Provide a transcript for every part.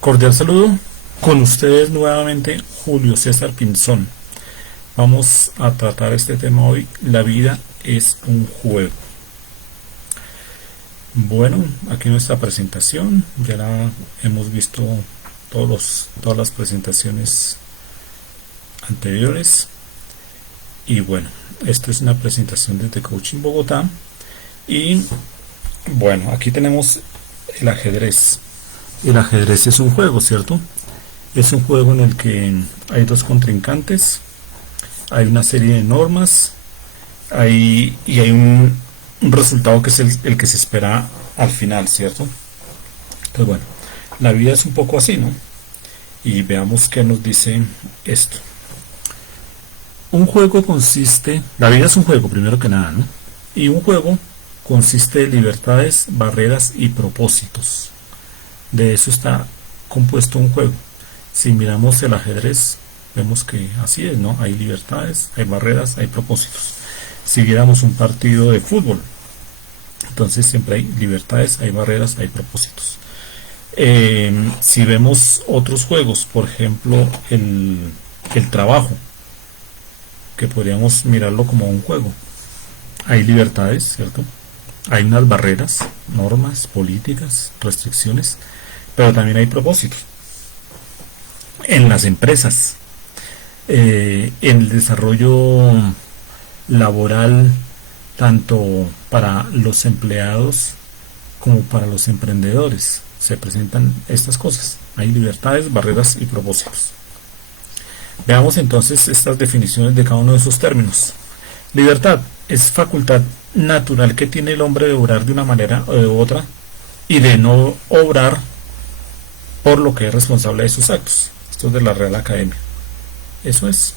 Cordial saludo, con ustedes nuevamente Julio César Pinzón. Vamos a tratar este tema hoy: la vida es un juego. Bueno, aquí nuestra presentación, ya la hemos visto todas las presentaciones anteriores. Y bueno, esta es una presentación desde Coaching Bogotá. Y bueno, aquí tenemos el ajedrez. El ajedrez es un juego, ¿cierto? Es un juego en el que hay dos contrincantes, hay una serie de normas, y hay un resultado que es el que se espera al final, ¿cierto? Entonces, bueno, la vida es un poco así, ¿no? Y veamos qué nos dice esto. La vida es un juego, primero que nada, ¿no? Y un juego consiste de libertades, barreras y propósitos. De eso está compuesto un juego. Si miramos el ajedrez, vemos que así es, ¿no? Hay libertades, hay barreras, hay propósitos. Si viéramos un partido de fútbol, entonces siempre hay libertades, hay barreras, hay propósitos. Si vemos otros juegos, por ejemplo, el trabajo, que podríamos mirarlo como un juego. Hay libertades, ¿cierto? Hay unas barreras, normas, políticas, restricciones, pero también hay propósitos. En las empresas, en el desarrollo laboral, tanto para los empleados como para los emprendedores, se presentan estas cosas. Hay libertades, barreras y propósitos. Veamos entonces estas definiciones de cada uno de esos términos. Libertad es facultad natural que tiene el hombre de obrar de una manera o de otra y de no obrar por lo que es responsable de sus actos. Esto es de la Real Academia. Eso es.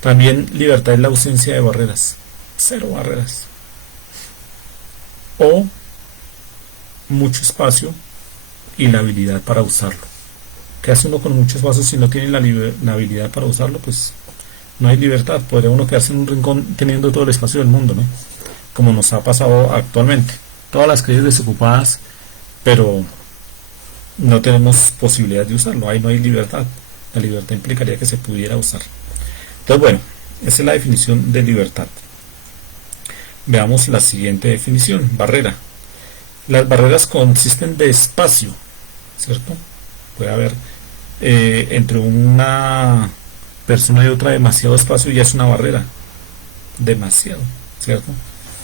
También libertad es la ausencia de barreras. Cero barreras. O mucho espacio y la habilidad para usarlo. ¿Qué hace uno con mucho espacio si no tiene la habilidad para usarlo? Pues no hay libertad. Podría uno quedarse en un rincón teniendo todo el espacio del mundo, ¿no? Como nos ha pasado actualmente. Todas las calles desocupadas, pero no tenemos posibilidad de usarlo. Ahí no hay libertad. La libertad implicaría que se pudiera usar. Entonces, bueno, esa es la definición de libertad. Veamos la siguiente definición: barrera. Las barreras consisten de espacio, ¿cierto? Puede haber entre una persona y otra demasiado espacio, y ya es una barrera. Demasiado, ¿cierto?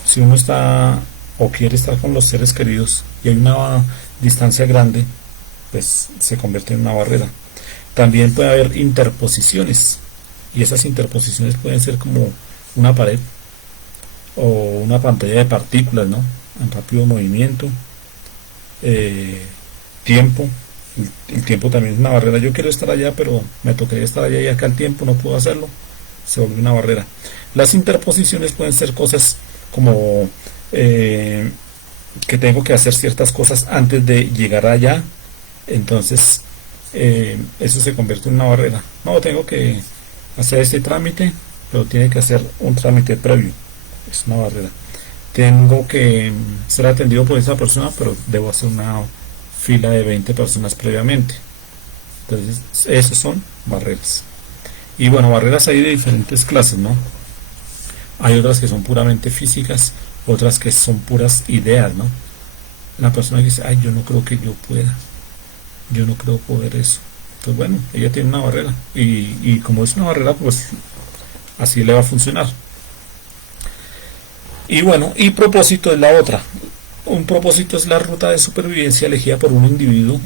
Si uno está o quiere estar con los seres queridos y hay una distancia grande, pues se convierte en una barrera. También puede haber interposiciones, y esas interposiciones pueden ser como una pared o una pantalla de partículas, ¿no? En rápido movimiento, tiempo. El tiempo también es una barrera. Yo quiero estar allá, pero me tocaría estar allá, y acá el tiempo no puedo hacerlo. Se vuelve una barrera. Las interposiciones pueden ser cosas como que tengo que hacer ciertas cosas antes de llegar allá. Entonces eso se convierte en una barrera. No, tengo que hacer este trámite, pero tiene que hacer un trámite previo. Es una barrera. Tengo que ser atendido por esa persona, pero debo hacer una fila de 20 personas previamente. Entonces, esos son barreras. Y bueno, barreras hay de diferentes clases, ¿no? Hay otras que son puramente físicas, otras que son puras ideas, ¿no? La persona que dice, ay, yo no creo que yo pueda, yo no creo poder eso. Entonces, bueno, ella tiene una barrera, y como es una barrera, pues así le va a funcionar. Y bueno, y propósito es la otra. Un propósito es la ruta de supervivencia elegida por un individuo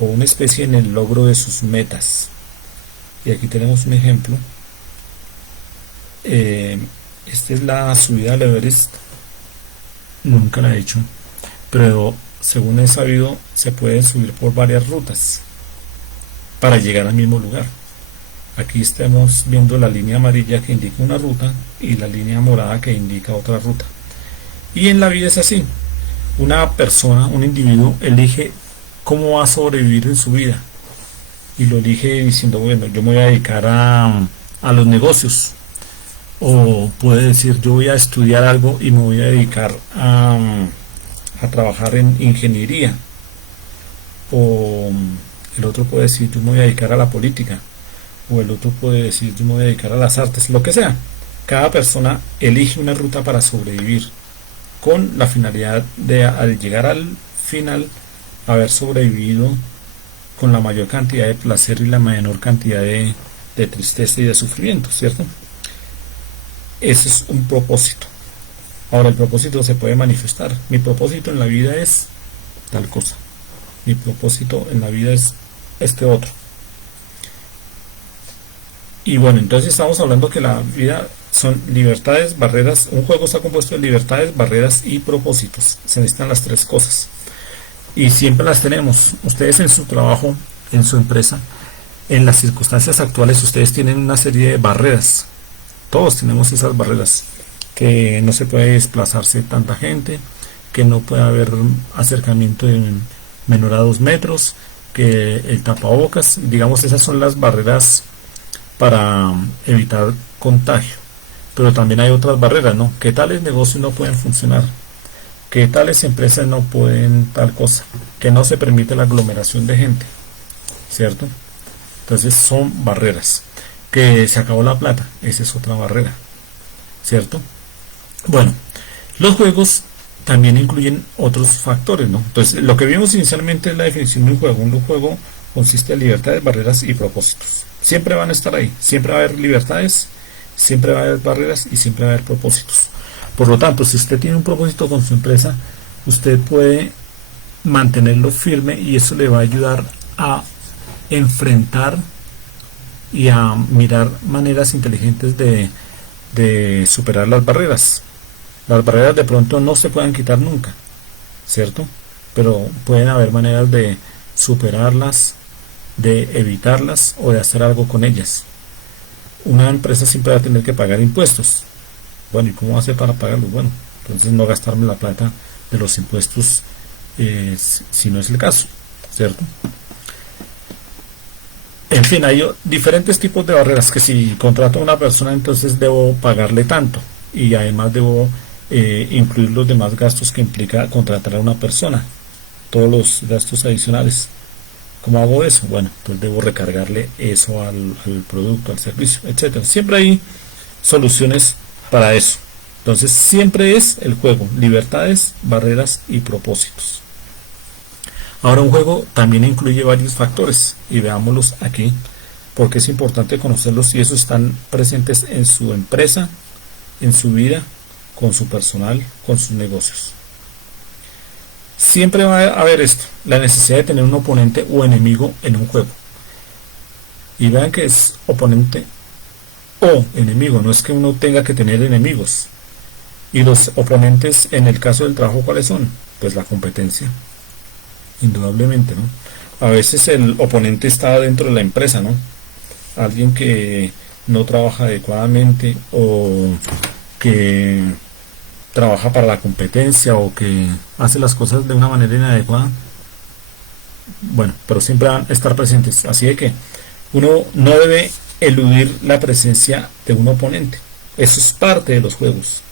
o una especie en el logro de sus metas. Y aquí tenemos un ejemplo. Esta es la subida al Everest. Nunca la he hecho, pero según he sabido, se puede subir por varias rutas para llegar al mismo lugar. Aquí estamos viendo la línea amarilla que indica una ruta y la línea morada que indica otra ruta. Y en la vida es así. Una persona, un individuo, elige cómo va a sobrevivir en su vida, y lo elige diciendo, bueno, yo me voy a dedicar a los negocios, o puede decir, yo voy a estudiar algo y me voy a dedicar a trabajar en ingeniería, o el otro puede decir yo me voy a dedicar a la política, o el otro puede decir yo me voy a dedicar a las artes, lo que sea. Cada persona elige una ruta para sobrevivir con la finalidad de al llegar al final haber sobrevivido con la mayor cantidad de placer y la menor cantidad de tristeza y de sufrimiento, ¿cierto? Ese es un propósito. Ahora el propósito se puede manifestar. Mi propósito en la vida es tal cosa. Mi propósito en la vida es este otro. Y bueno, entonces estamos hablando que la vida son libertades, barreras. Un juego está compuesto de libertades, barreras y propósitos. Se necesitan las tres cosas. Y siempre las tenemos. Ustedes en su trabajo, en su empresa, en las circunstancias actuales, ustedes tienen una serie de barreras. Todos tenemos esas barreras. Que no se puede desplazarse tanta gente, que no puede haber acercamiento de menor a 2 metros, que el tapabocas, digamos, esas son las barreras para evitar contagio. Pero también hay otras barreras, ¿no? Que tales negocios no pueden funcionar, que tales empresas no pueden tal cosa, que no se permite la aglomeración de gente, ¿cierto? Entonces son barreras. Que se acabó la plata, esa es otra barrera, ¿cierto? Bueno, los juegos también incluyen otros factores, ¿no? Entonces, lo que vimos inicialmente es la definición de un juego. Un juego consiste en libertades, barreras y propósitos. Siempre van a estar ahí, siempre va a haber libertades, siempre va a haber barreras y siempre va a haber propósitos. Por lo tanto, si usted tiene un propósito con su empresa, usted puede mantenerlo firme y eso le va a ayudar a enfrentar y a mirar maneras inteligentes de superar las barreras. Las barreras de pronto no se pueden quitar nunca, ¿cierto? Pero pueden haber maneras de superarlas, de evitarlas o de hacer algo con ellas. Una empresa siempre va a tener que pagar impuestos. Bueno, ¿y cómo hace para pagarlos? Bueno, entonces no gastarme la plata de los impuestos si no es el caso, ¿cierto? En fin, hay diferentes tipos de barreras que si contrato a una persona entonces debo pagarle tanto y además debo incluir los demás gastos que implica contratar a una persona, todos los gastos adicionales. ¿Cómo hago eso? Bueno, entonces debo recargarle eso al producto, al servicio, etcétera. Siempre hay soluciones para eso. Entonces siempre es el juego, libertades, barreras y propósitos. Ahora un juego también incluye varios factores y veámoslos aquí porque es importante conocerlos y esos están presentes en su empresa, en su vida, con su personal, con sus negocios. Siempre va a haber esto, la necesidad de tener un oponente o enemigo en un juego. Y vean que es oponente o enemigo, no es que uno tenga que tener enemigos. Y los oponentes en el caso del trabajo, ¿cuáles son? Pues la competencia. Indudablemente, ¿no? A veces el oponente está dentro de la empresa, ¿no? Alguien que no trabaja adecuadamente o que trabaja para la competencia o que hace las cosas de una manera inadecuada. Bueno, pero siempre van a estar presentes. Así de que uno no debe eludir la presencia de un oponente. Eso es parte de los juegos.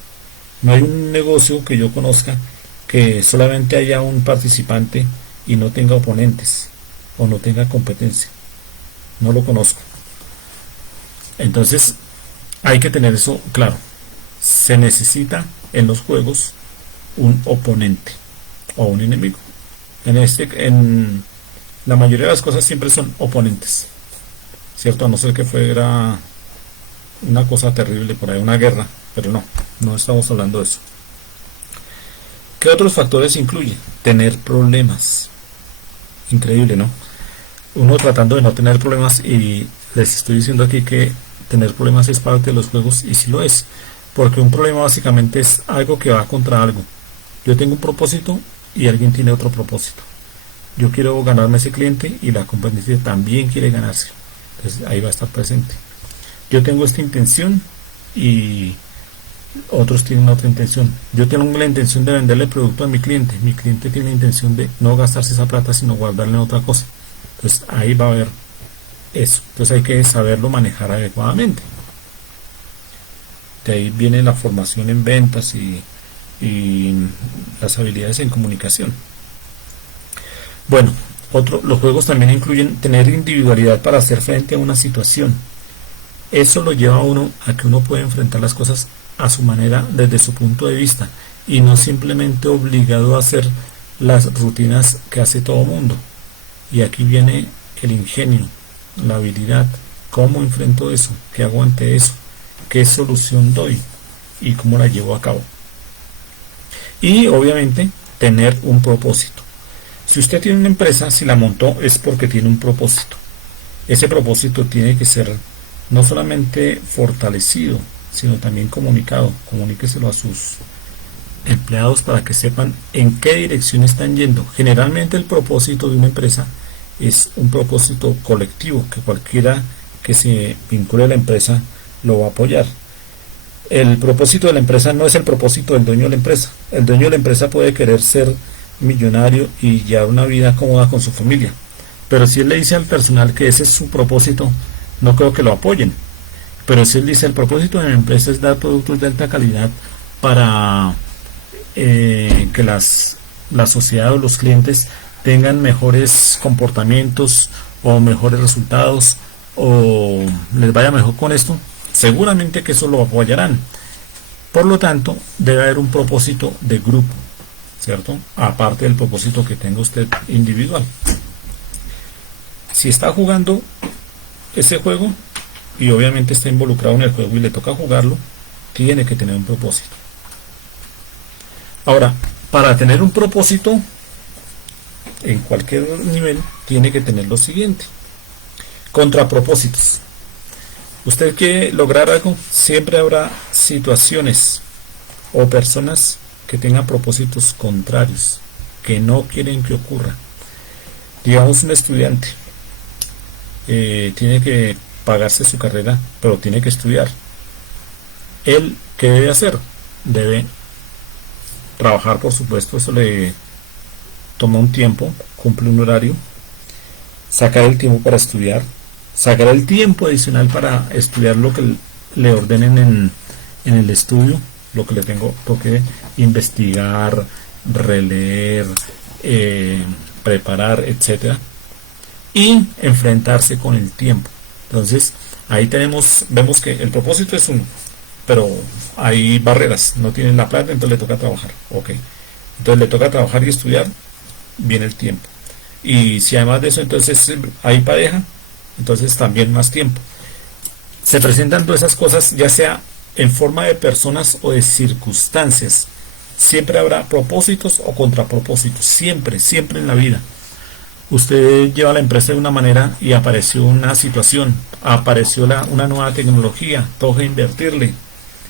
No hay un negocio que yo conozca que solamente haya un participante y no tenga oponentes o no tenga competencia. No lo conozco. Entonces hay que tener eso claro. Se necesita en los juegos un oponente o un enemigo. En la mayoría de las cosas siempre son oponentes, ¿cierto? A no ser que fuera una cosa terrible por ahí, una guerra, pero no estamos hablando de eso. ¿Qué otros factores incluye? Tener problemas. Increíble, ¿no? Uno tratando de no tener problemas y les estoy diciendo aquí que tener problemas es parte de los juegos y sí lo es. Porque un problema básicamente es algo que va contra algo. Yo tengo un propósito y alguien tiene otro propósito. Yo quiero ganarme ese cliente y la competencia también quiere ganarse. Entonces ahí va a estar presente. Yo tengo esta intención y otros tienen otra intención. Yo tengo la intención de venderle el producto a mi cliente tiene la intención de no gastarse esa plata sino guardarla en otra cosa. Entonces ahí va a haber eso. Entonces hay que saberlo manejar adecuadamente. De ahí viene la formación en ventas y las habilidades en comunicación. Bueno, Los juegos también incluyen tener individualidad para hacer frente a una situación. Eso lo lleva a uno a que uno puede enfrentar las cosas a su manera, desde su punto de vista, y no simplemente obligado a hacer las rutinas que hace todo mundo. Y aquí viene el ingenio, la habilidad, cómo enfrento eso, qué hago ante eso, qué solución doy y cómo la llevo a cabo. Y obviamente tener un propósito. Si usted tiene una empresa, si la montó es porque tiene un propósito. Ese propósito tiene que ser no solamente fortalecido, sino también comunicado. Comuníqueselo a sus empleados para que sepan en qué dirección están yendo. Generalmente el propósito de una empresa es un propósito colectivo, que cualquiera que se vincule a la empresa lo va a apoyar. El propósito de la empresa no es el propósito del dueño de la empresa. El dueño de la empresa puede querer ser millonario y llevar una vida cómoda con su familia, pero si él le dice al personal que ese es su propósito, no creo que lo apoyen. Pero si él dice el propósito de mi empresa es dar productos de alta calidad para que la sociedad o los clientes tengan mejores comportamientos o mejores resultados o les vaya mejor con esto, seguramente que eso lo apoyarán. Por lo tanto, debe haber un propósito de grupo, ¿cierto? Aparte del propósito que tenga usted individual. Si está jugando ese juego y obviamente está involucrado en el juego y le toca jugarlo, tiene que tener un propósito. Ahora, para tener un propósito en cualquier nivel, tiene que tener lo siguiente: contrapropósitos. Usted quiere lograr algo, siempre habrá situaciones o personas que tengan propósitos contrarios, que no quieren que ocurra. Digamos, un estudiante tiene que pagarse su carrera, pero tiene que estudiar. ¿Él qué debe hacer? Debe trabajar, por supuesto, eso le toma un tiempo, cumple un horario, sacar el tiempo para estudiar, sacar el tiempo adicional para estudiar lo que le ordenen en el estudio, lo que le toque investigar, releer, preparar, etcétera, y enfrentarse con el tiempo. Entonces ahí vemos que el propósito es uno, pero hay barreras, no tienen la plata, entonces le toca trabajar. Ok, entonces le toca trabajar y estudiar, viene el tiempo. Y si además de eso entonces hay pareja, entonces también más tiempo. Se presentan todas esas cosas, ya sea en forma de personas o de circunstancias. Siempre habrá propósitos o contrapropósitos, siempre en la vida. Usted lleva la empresa de una manera y apareció una situación, apareció una nueva tecnología, toca invertirle,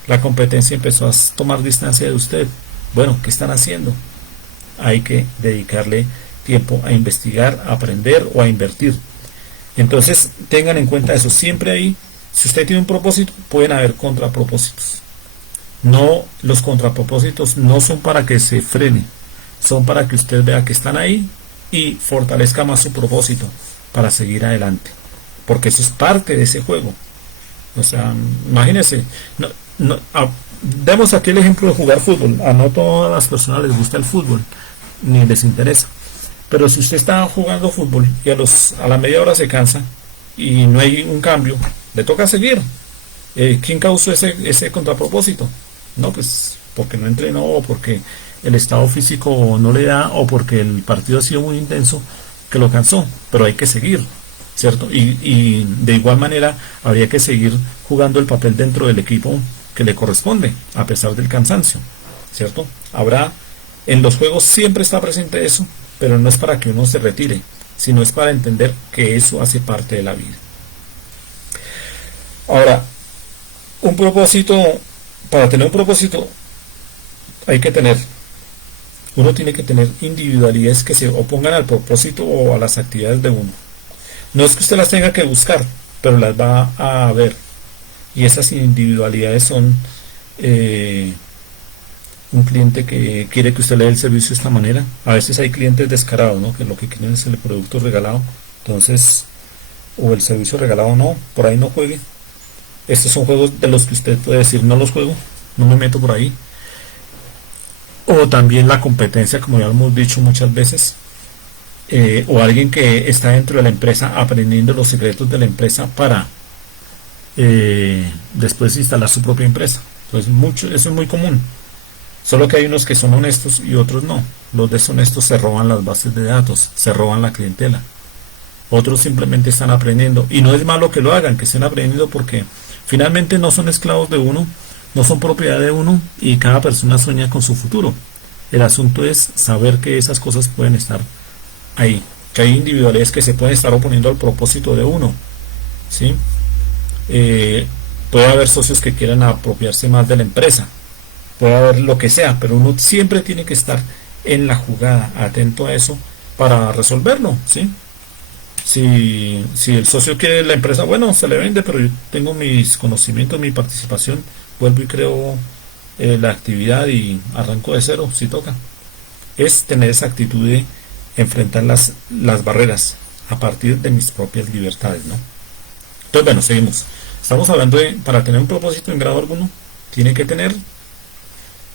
la competencia empezó a tomar distancia de usted. Bueno, ¿qué están haciendo? Hay que dedicarle tiempo a investigar, a aprender o a invertir. Entonces tengan en cuenta eso, siempre ahí, si usted tiene un propósito, pueden haber contrapropósitos. No, los contrapropósitos no son para que se frene, son para que usted vea que están ahí y fortalezca más su propósito para seguir adelante, porque eso es parte de ese juego. O sea, imagínense, demos aquí el ejemplo de jugar fútbol. A no todas las personas les gusta el fútbol, ni les interesa, pero si usted está jugando fútbol y a la media hora se cansa y no hay un cambio, le toca seguir. ¿Quién causó ese contrapropósito? No, pues porque no entrenó, o porque el estado físico no le da, o porque el partido ha sido muy intenso que lo cansó, pero hay que seguir, ¿cierto? Y de igual manera habría que seguir jugando el papel dentro del equipo que le corresponde, a pesar del cansancio, ¿cierto? En los juegos siempre está presente eso, pero no es para que uno se retire, sino es para entender que eso hace parte de la vida. Ahora, para tener un propósito uno tiene que tener individualidades que se opongan al propósito o a las actividades de uno. No es que usted las tenga que buscar, pero las va a ver. Y esas individualidades son un cliente que quiere que usted le dé el servicio de esta manera. A veces hay clientes descarados, ¿no? Que lo que quieren es el producto regalado. Entonces, o el servicio regalado, no, por ahí no juegue. Estos son juegos de los que usted puede decir, no los juego, no me meto por ahí. O también la competencia, como ya hemos dicho muchas veces. o alguien que está dentro de la empresa aprendiendo los secretos de la empresa para después instalar su propia empresa. Entonces eso es muy común. Solo que hay unos que son honestos y otros no. Los deshonestos se roban las bases de datos, se roban la clientela. Otros simplemente están aprendiendo. Y no es malo que lo hagan, que estén aprendiendo, porque finalmente no son esclavos de uno, no son propiedad de uno, y cada persona sueña con su futuro. El asunto es saber que esas cosas pueden estar ahí, que hay individualidades que se pueden estar oponiendo al propósito de uno, ¿sí? Puede haber socios que quieran apropiarse más de la empresa, puede haber lo que sea, pero uno siempre tiene que estar en la jugada, atento a eso para resolverlo, ¿sí? Si el socio quiere la empresa, bueno, se le vende, pero yo tengo mis conocimientos, mi participación, vuelvo y creo la actividad y arranco de cero, si toca. Es tener esa actitud de enfrentar las barreras a partir de mis propias libertades, ¿no? Entonces, bueno, seguimos. Estamos hablando de, para tener un propósito en grado alguno, tiene que tener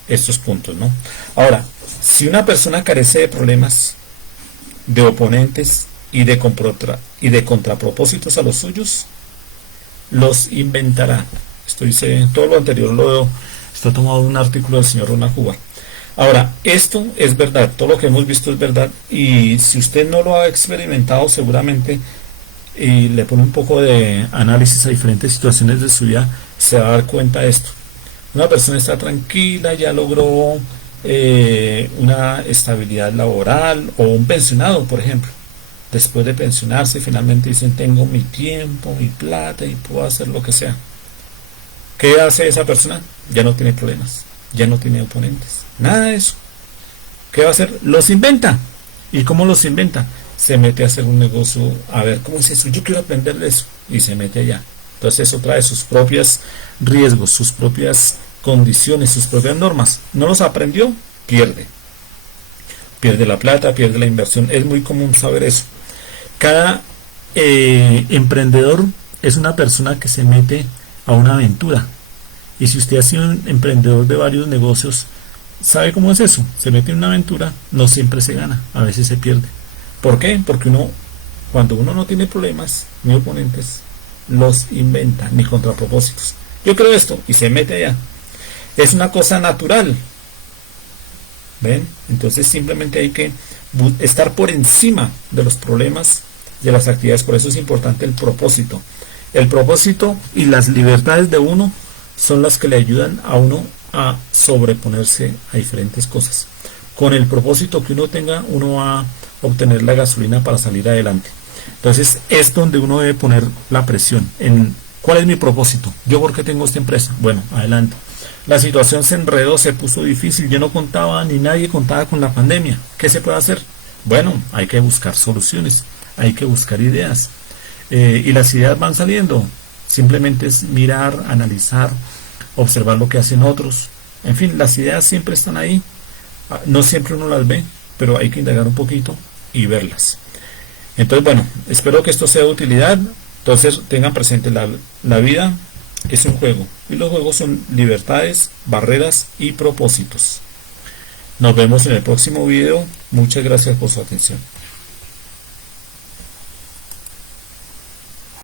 estos puntos, ¿no? Ahora, si una persona carece de problemas, de oponentes y de contrapropósitos a los suyos, los inventará. Todo lo anterior está tomado de un artículo del señor Ronald Hubbard. Ahora, esto es verdad, todo lo que hemos visto es verdad, y si usted no lo ha experimentado, seguramente y le pone un poco de análisis a diferentes situaciones de su vida, se va a dar cuenta de esto. Una persona está tranquila, ya logró una estabilidad laboral, o un pensionado, por ejemplo. Después de pensionarse, finalmente dicen, tengo mi tiempo, mi plata y puedo hacer lo que sea. ¿Qué hace esa persona? Ya no tiene problemas, ya no tiene oponentes, nada de eso. ¿Qué va a hacer? Los inventa. ¿Y cómo los inventa? Se mete a hacer un negocio, a ver cómo es eso, yo quiero aprender de eso, y se mete allá. Entonces eso trae sus propios riesgos, sus propias condiciones, sus propias normas. No los aprendió, pierde la plata, pierde la inversión. Es muy común saber eso. Cada emprendedor es una persona que se mete a una aventura, y si usted ha sido un emprendedor de varios negocios, sabe cómo es eso. Se mete en una aventura, no siempre se gana, a veces se pierde. ¿Por qué? Porque cuando uno no tiene problemas ni oponentes, los inventa, ni contrapropósitos. Yo creo esto, y se mete allá. Es una cosa natural. ¿Ven? Entonces simplemente hay que estar por encima de los problemas, de las actividades. Por eso es importante el propósito. El propósito y las libertades de uno son las que le ayudan a uno a sobreponerse a diferentes cosas. Con el propósito que uno tenga, uno va a obtener la gasolina para salir adelante. Entonces es donde uno debe poner la presión en ¿cuál es mi propósito? ¿Yo por qué tengo esta empresa? Bueno, adelante. La situación se enredó, se puso difícil, yo no contaba, ni nadie contaba con la pandemia. ¿Qué se puede hacer? Bueno, hay que buscar soluciones, hay que buscar ideas. Y las ideas van saliendo. Simplemente es mirar, analizar, observar lo que hacen otros. En fin, las ideas siempre están ahí. No siempre uno las ve, pero hay que indagar un poquito y verlas. Entonces, bueno, espero que esto sea de utilidad. Entonces, tengan presente, la vida es un juego, y los juegos son libertades, barreras y propósitos. Nos vemos en el próximo video. Muchas gracias por su atención.